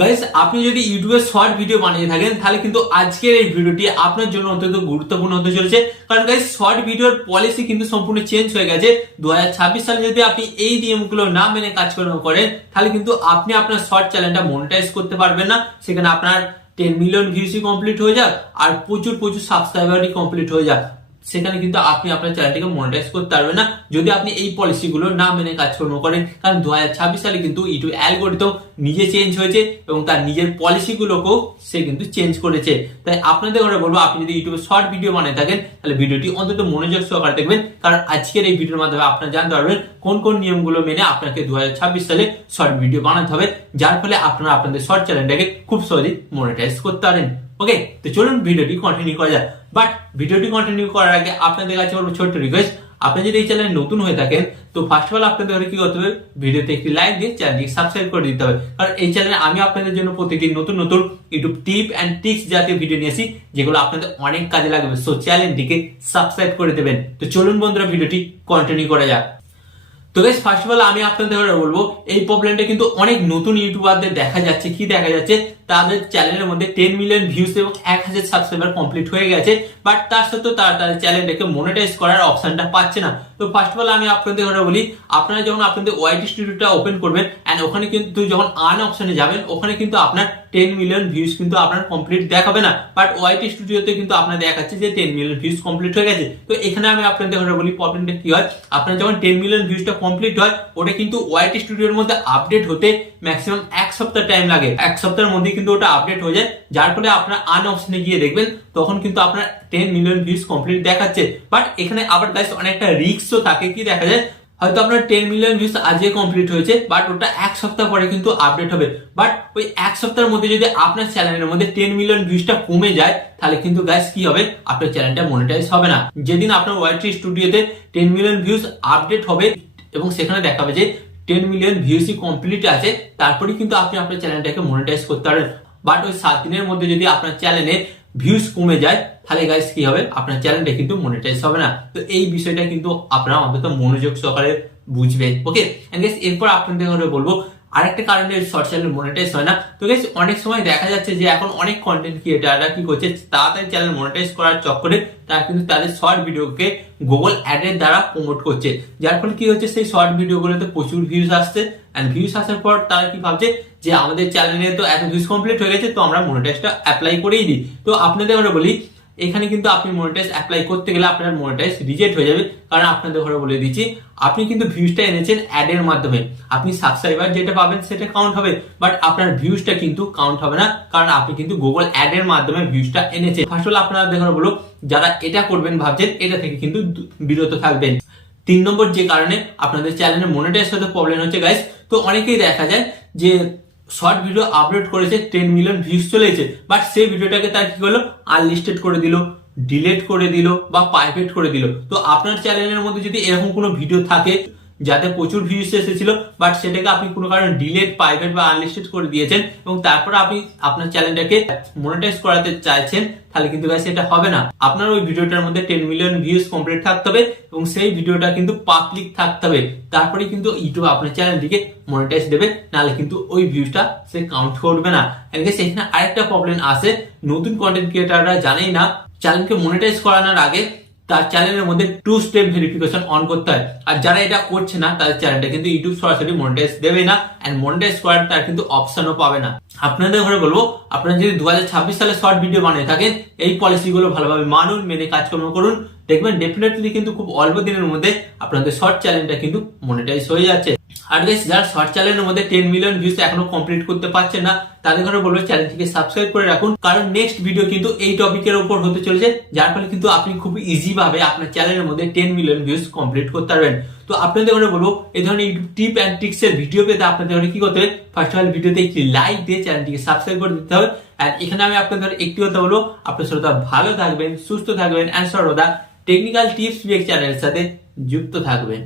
Guys, আপনি যদি ইউটিউবে শর্ট ভিডিও বানিয়ে থাকেন তাহলে কিন্তু আজকের এই ভিডিওটি আপনার জন্য অত্যন্ত গুরুত্বপূর্ণ হতে চলেছে। কারণ গাইস, শর্ট ভিডিওর পলিসি কিন্তু সম্পূর্ণ চেঞ্জ হয়ে গেছে। 2026 সালে যদি আপনি এই নিয়মগুলো না মেনে কাজকর্ম করেন তাহলে কিন্তু আপনি আপনার শর্ট চ্যানেলটা মনিটাইজ করতে পারবেন না। সেখানে আপনার 10 মিলিয়ন ভিউসই কমপ্লিট হয়ে যাক আর প্রচুর সাবস্ক্রাইবারই কমপ্লিট হয়ে যাক, সেখানে কিন্তু আপনি আপনার চ্যানেলটিকে মনিটাইজ করতে পারবেন না যদি আপনি এই পলিসিগুলো না মেনে কাজকর্ম করেন। কারণ 2026 সালে কিন্তু ইউটিউব অ্যালগরিদম নিজে চেঞ্জ হয়েছে এবং তার নিজের পলিসিগুলোকেও সে কিন্তু চেঞ্জ করেছে। তাই আপনাদের ঘরে বলবো, আপনি যদি ইউটিউবে শর্ট ভিডিও বানিয়ে থাকেন তাহলে ভিডিওটি অন্তত মনোযোগ সহকারে দেখবেন। কারণ আজকের এই ভিডিওর মাধ্যমে আপনারা জানতে পারবেন কোন কোন নিয়মগুলো মেনে আপনাকে 2026 সালে শর্ট ভিডিও বানাতে হবে, যার ফলে আপনারা আপনাদের শর্ট চ্যানেলটাকে খুব সহজেই মনিটাইজ করতে পারেন। ওকে, তো চলুন ভিডিওটি কন্টিনিউ করা যাক। বাট ভিডিওটি কন্টিনিউ করার আগে আপনাদের কাছে বলবো ছোট্ট রিকোয়েস্ট, আপনি যদি এই চ্যানেলে নতুন হয়ে থাকেন তো ফার্স্ট অফ অল আপনাদের কি করতে হবে, ভিডিওতে একটি লাইক দিয়ে চ্যানেলটি সাবস্ক্রাইব করে দিতে হবে। কারণ এই চ্যানেলে আমি আপনাদের জন্য প্রতিদিন নতুন নতুন ইউটিউব টিপ এন্ড ট্রিক্স জাতীয় ভিডিও নিয়ে আসি, যেগুলো আপনাদের অনেক কাজে লাগবে। সো চ্যানেলটিকে সাবস্ক্রাইব করে দেবেন। তো চলুন বন্ধুরা, ভিডিওটি কন্টিনিউ করা যাক। তো গাইস, ফার্স্ট অফ অল আমি আপনাদের বলবো, এই প্রবলেমটা কিন্তু অনেক নতুন ইউটিউবারদের দেখা যাচ্ছে। কি দেখা যাচ্ছে, তাদের চ্যানেলের মধ্যে 10 মিলিয়ন ভিউস এবং 1000 সাবস্ক্রাইবার কমপ্লিট হয়ে গেছে, বাট তার সত্ত্বেও তারা তাদের চ্যানেলটাকে মনিটাইজ করার অপশনটা পাচ্ছে না। তো ফার্স্ট অফ অল আমি আপনাদের বলি, আপনারা যখন আপনাদের ওয়াইটি স্টুডিওটা ওপেন করবেন এন্ড ওখানে কিন্তু যখন আর্ন অপশনে যাবেন, ওখানে কিন্তু আপনার 10 মিলিয়ন ভিউস কিন্তু আপনার কমপ্লিট দেখাবে না, বাট ওয়াইটি স্টুডিওতে কিন্তু আপনার দেখাচ্ছে যে 10 মিলিয়ন ভিউস কমপ্লিট হয়ে গেছে। তো এখানে আমি আপনাদের বলি, প্রবলেমটা কি হয়, আপনার যখন 10 মিলিয়ন ভিউসটা কমপ্লিট হয়, ওটা কিন্তু ওয়াইটি স্টুডিওর মধ্যে আপডেট হতে ম্যাক্সিমাম 1 সপ্তাহ টাইম লাগে। 1 সপ্তাহের মধ্যে কিন্তু ওটা আপডেট হয়ে যায়, যার ফলে আপনার আর্ন অপশনে গিয়ে দেখবেন তখন কিন্তু আপনার 10 মিলিয়ন ভিউস কমপ্লিট দেখাচ্ছে। বাট এখানে আবার গাইস অনেকটা রিস্কও থাকে। কি দেখা যায়, হয়তো আপনার 10 মিলিয়ন ভিউস আজকে কমপ্লিট হয়েছে, বাট ওটা 1 সপ্তাহ পরে কিন্তু আপডেট হবে। বাট ওই 1 সপ্তাহের মধ্যে যদি আপনার চ্যানেলের মধ্যে 10 মিলিয়ন ভিউসটা কমে যায়, তাহলে কিন্তু গাইস কি হবে, আপনার চ্যানেলটা মনিটাইজ হবে না। যেদিন আপনার ওয়াইটি স্টুডিওতে 10 মিলিয়ন ভিউস আপডেট হবে এবং সেখানে দেখাবে যে 10 মিলিয়ন ভিউসই কমপ্লিট আছে, তারপরে কিন্তু আপনি আপনার চ্যানেলটাকে মনিটাইজ করতে পারবেন। বাট ওই 7 দিনের মধ্যে যদি আপনার চ্যানেলে ভিউস কমে যায়, তাহলে গাইস কি হবে, আপনার চ্যানেলটা কিন্তু মনিটাইজ হবে না। তো এই বিষয়টা কিন্তু আপনারা অন্তত মনোযোগ সহকারে বুঝবেন। ওকে, এন্ড গাইস এরপর আপনাদের বলবো আরেকটা কারণে শর্ট চ্যানেল মনিটাইজ হয় না। তো গাইস, অনেক সময় দেখা যাচ্ছে যে এখন অনেক কন্টেন্ট ক্রিয়েটাররা কি করছে, তাড়াতাড়ি চ্যানেল মনিটাইজ করার চক্করে তারা কিন্তু তাদের শর্ট ভিডিওকে গুগল অ্যাডের দ্বারা প্রমোট করছে, যার ফলে কি হচ্ছে, সেই শর্ট ভিডিওগুলোতে প্রচুর ভিউজ আসছে। এন্ড ভিউজ আসার পর তারা কি ভাবছে যে আমাদের চ্যানেলে তো এত ভিউজ কমপ্লিট হয়ে গেছে, তো আমরা মনিটাইজটা অ্যাপ্লাই করেই দিই। তো আপনাদের বলি, এখানে কিন্তু আপনি মনিটাইজ অ্যাপ্লাই করতে গেলে আপনার মনিটাইজ রিজেক্ট হয়ে যাবে। কারণ আপনাদের ঘরে বলে দিচ্ছি, আপনি কিন্তু ভিউজটা এনেছেন অ্যাডের মাধ্যমে, আপনি সাবস্ক্রাইবার যেটা পাবেন সেটা কাউন্ট হবে, বাট আপনার ভিউজটা কিন্তু কাউন্ট হবে না, কারণ আপনি কিন্তু গুগল অ্যাডের মাধ্যমে ভিউজটা এনেছেন। ফার্স্ট অফ অল আপনাদের ঘরে বলো, যারা এটা করবেন ভাবছেন, এটা থেকে কিন্তু বিরত থাকবেন। 3 নম্বর যে কারণে আপনাদের চ্যানেলে মনিটাইজ হতে প্রবলেম হচ্ছে গাইস, তো অনেকেই দেখা যায় যে শর্ট ভিডিও আপলোড করেছে, 10 মিলিয়ন ভিউজ চলে এসেছে, বাট সেই ভিডিওটাকে তার কি করলো, আনলিস্টেড করে দিল, ডিলিট করে দিল বা প্রাইভেট করে দিল। তো আপনার চ্যানেলের মধ্যে যদি এরকম কোনো ভিডিও থাকে যাতে প্রচুর ভিউজ এসেছিল, বাট সেটাকে আপনি কোনো কারণে ডিলিট, প্রাইভেট বা আনলিস্টেড করে দিয়েছেন এবং তারপর আপনি আপনার চ্যানেলটাকে মনিটাইজ করাতে চাইছেন, তাহলে কিন্তু গাইস এটা হবে না। আপনার ওই ভিডিওটার মধ্যে 10 মিলিয়ন ভিউজ কমপ্লিট থাকতে হবে এবং সেই ভিডিওটা কিন্তু পাবলিক থাকতে হবে, তারপরে কিন্তু ইউটিউব আপনার চ্যানেলটিকে মনিটাইজ দেবে, নাহলে কিন্তু ওই ভিউজটা সে কাউন্ট করবে না। এখানে আরেকটা প্রবলেম আসে, নতুন কন্টেন্ট ক্রিয়েটাররা জানেই না চ্যানেলকে মনিটাইজ করানোর আগে তার চ্যানেলের মধ্যে 2 স্টেপ ভেরিফিকেশন অন করতে হয়। আর যারা এটা করছে না, তাদের চ্যানেলটা কিন্তু ইউটিউব সরাসরি মনিটাইজ দেবে না, এন্ড মনিটাইজ করার তার কিন্তু অপশনও পাবে না। আপনাদের ঘরে বলবো, আপনারা যদি 2026 সালে শর্ট ভিডিও বানিয়ে থাকেন, এই পলিসিগুলো ভালোভাবে মানুন, মেনে কাজকর্ম করুন, দেখবেন ডেফিনেটলি কিন্তু খুব অল্প দিনের মধ্যে আপনাদের শর্ট চ্যানেলটা কিন্তু মনিটাইজ হয়ে যাচ্ছে। আর গাইস, যারা শর্ট চ্যানেলের মধ্যে 10 মিলিয়ন ভিউজ এখনো কমপ্লিট করতে পারছে না, তাদের ঘরে বলবো চ্যানেলটিকে সাবস্ক্রাইব করে রাখুন, কারণ নেক্সট ভিডিও কিন্তু এই টপিকের উপর হতে চলেছে, যার ফলে কিন্তু আপনি খুব ইজি ভাবে আপনার চ্যানেলের মধ্যে 10 মিলিয়ন ভিউজ কমপ্লিট করতে পারবেন। তো আপনাদের ঘরে বলবো, এই ধরনের ইউটিউব টিপ এন্ড ট্রিক্স এর ভিডিও পেতে আপনাদের ঘরে কি করতে হবে, ফার্স্ট অফ অল ভিডিওতে একটি লাইক দিয়ে চ্যানেলটিকে সাবস্ক্রাইব করে দিতে হবে। আর এখানে আমি আপনাদের একটি কথা বলবো, আপনার সর্বদা ভালো থাকবেন, সুস্থ থাকবেন এন্ড সর্বদা টেকনিক্যাল টিপস ভিডিও চ্যানেলের সাথে যুক্ত থাকবেন।